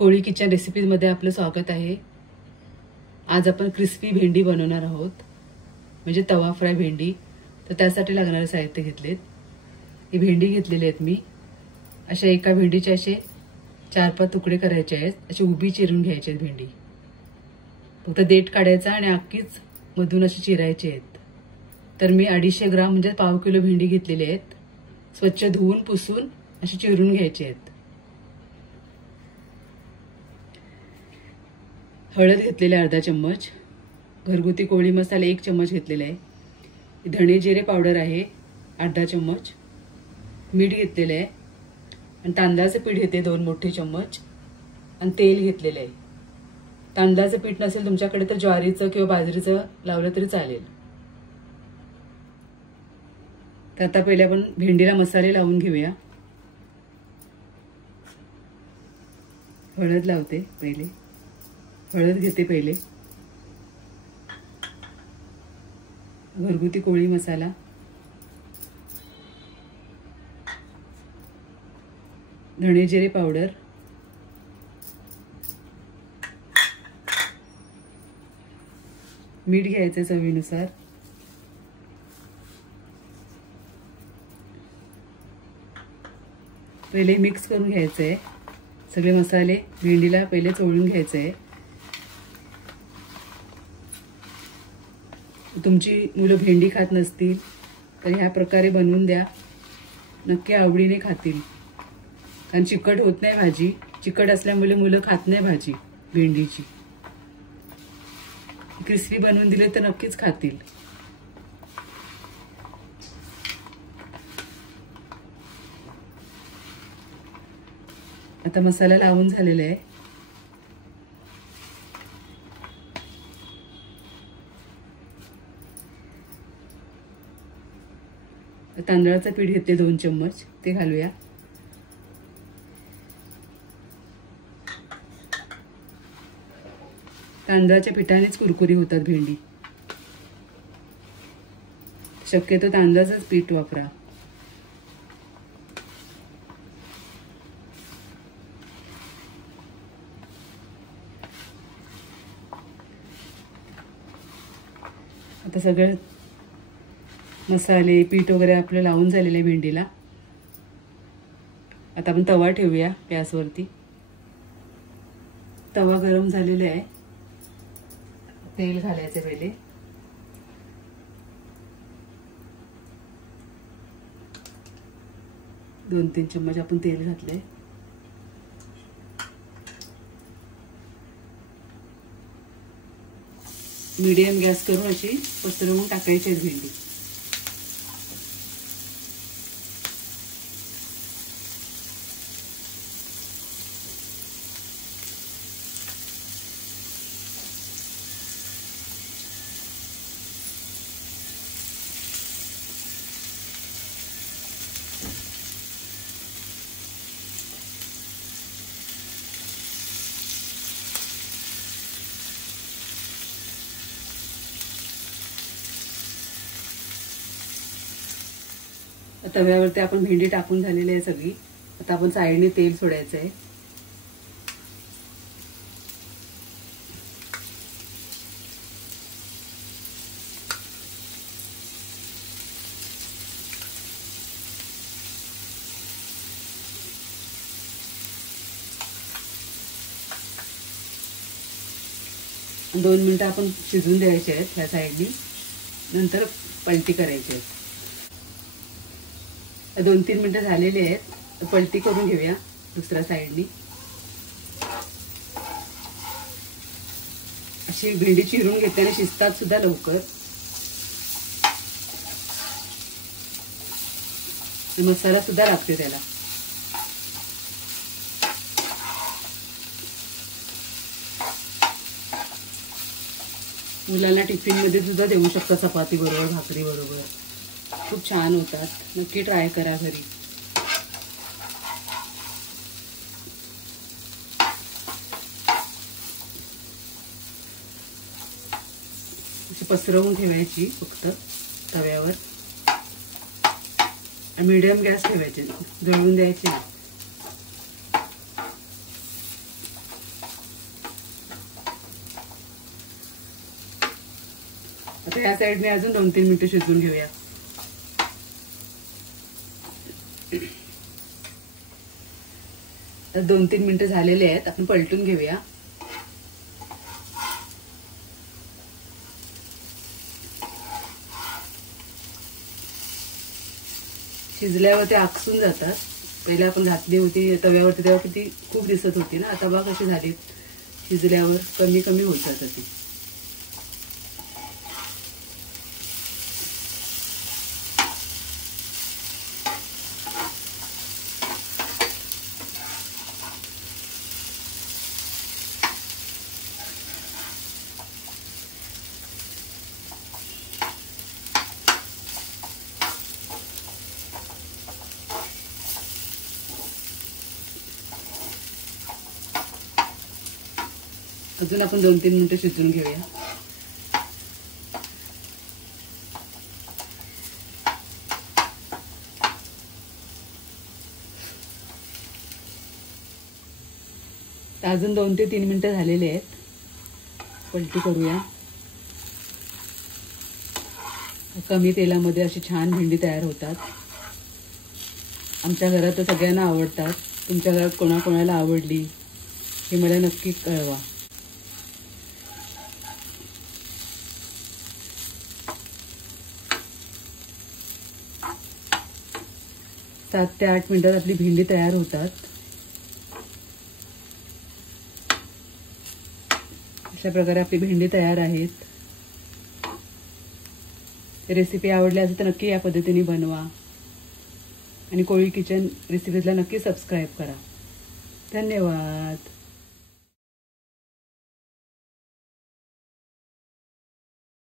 कोळी kitchen recipes मध्ये आपलं स्वागत आहे। आज आपण क्रिस्पी भेंडी बनवणार आहोत, म्हणजे तवा फ्राय भेंडी। तर त्यासाठी लागणारे साहित्य घेतलेत। ही भेंडी घेतलेली आहेत मी। अशा एका भेंडीचे असे 4-5 तुकडे करायचे आहेत। अशी उभी चिरून घ्यायची आहे भेंडी। फक्त देठ काढायचा आणि अख्खीच मधून अशी चिरायची आहेत। तर मी 250 ग्राम म्हणजे पाव किलो भेंडी घेतलेली आहेत। स्वच्छ धुवून पुसून अशी चिरून घ्यायची आहेत। हळद घेतलेले अर्धा चम्मच, घरगुती कोळी मसाला 1 चम्मच घेतलेला आहे, धणे जिरे पावडर आहे अर्धा चम्मच, मीठ घेतलेले आहे आणि तांदळाचे पीठ घेते 2 मोठे चम्मच आणि तेल घेतलेले आहे। तांदळाचे पीठ नसेल तुमच्याकडे तर ज्वारीचं किंवा बाजरीचं लावलं तरी चालेल। तर आता पहिले आपण भेंडीला मसाले लावून घेऊया। हळद लावते पहिले, हळद घेते पहिले, घरगुती कोळी मसाला, धणे जिरे पावडर, मीठ घ्यायचं चवीनुसार, पहिले मिक्स करून घ्यायचं आहे। सगळे मसाले भेंडीला पहिले चोळून घ्यायचे आहे। तुमची मुलं भेंडी खात नसतील तर ह्या प्रकारे बनवून द्या, नक्की आवडीने खातील। कारण चिकट होत नाही भाजी, चिकट असल्यामुळे मुलं खात नाही भाजी भेंडीची। क्रिस्पी बनवून दिले तर नक्कीच खातील। आता मसाला लावून झालेला आहे। तांदळाचं पीठ घेते 2 चम्मच, ते घालूया। तांदळाच्या पिठानेच कुरकुरी होतात भेंडी, शक्यतो तांदळाचंच पीठ वापरा। आता सगळे मसाले पीठ वगैरे आपले लावून झालेले आहे भेंडीला। आता आपण तवा ठेवूया गॅसवरती। तवा गरम झालेला आहे, तेल घालायचे पहिले। दोन 3 चम्मच आपण तेल घातले। मीडियम गॅस करून अशी पसरवून टाकायची आहे भेंडी। तव्यावरती आपण भेंडी टाकून झालेली आहे सगळी। आता आपण साईडने तेल सोडायचं आहे। दोन मिनिटं आपण शिजवून द्यायचे आहेत ह्या साईडनी, नंतर पलटी करायची आहे। 2-3 मिनिटं झालेले आहेत, पलटी करून घेऊया दुसऱ्या साईडनी। अशी भेंडी चिरून घेताना शिजतात सुद्धा लवकर, मसाला सुद्धा लागते त्याला। मुलांना टिफिन मध्ये सुद्धा देऊ शकता, चपाती बरोबर भाकरी बरोबर, खूप छान होतात। नक्की ट्राय करा घरी। अशी पसरवून ठेवायची फक्त तव्यावर, मीडियम गॅस ठेवायचे, जळून द्यायचे। ह्या साईडने अजून 2-3 मिनिटं शिजवून घेऊया. तर 2-3 मिनिटं झालेले आहेत. आपण पलटून घेऊया. शिजल्यावर ते आकसून जातात. पहिले आपण घातली होती तव्यावरती तेव्हा किती खूप दिसत होती ना. आता बघा कशी झाली. शिजल्यावर कमी कमी होत जातात ती. अजून आपण 2-3 मिनिटं शिजवून घेऊया. अजून 2 ते 3 मिनिटं झालेले आहेत. पलटी करूया. कमी तेलामध्ये अशी छान भेंडी तयार होतात. आमच्या घरात तर सगळ्यांना आवडतात. तुमच्या घरात कोणाकोणाला आवडली हे मला नक्की कळवा. 7 ते 8 मिनिटात आपली भेंडी तयार होतात. अशा प्रकारे आपली भेंडी तयार आहेत. रेसिपी आवडली असेल तर नक्की या पद्धतीने बनवा आणि कोळी किचन रेसिपीजला नक्की सबस्क्राईब करा. धन्यवाद.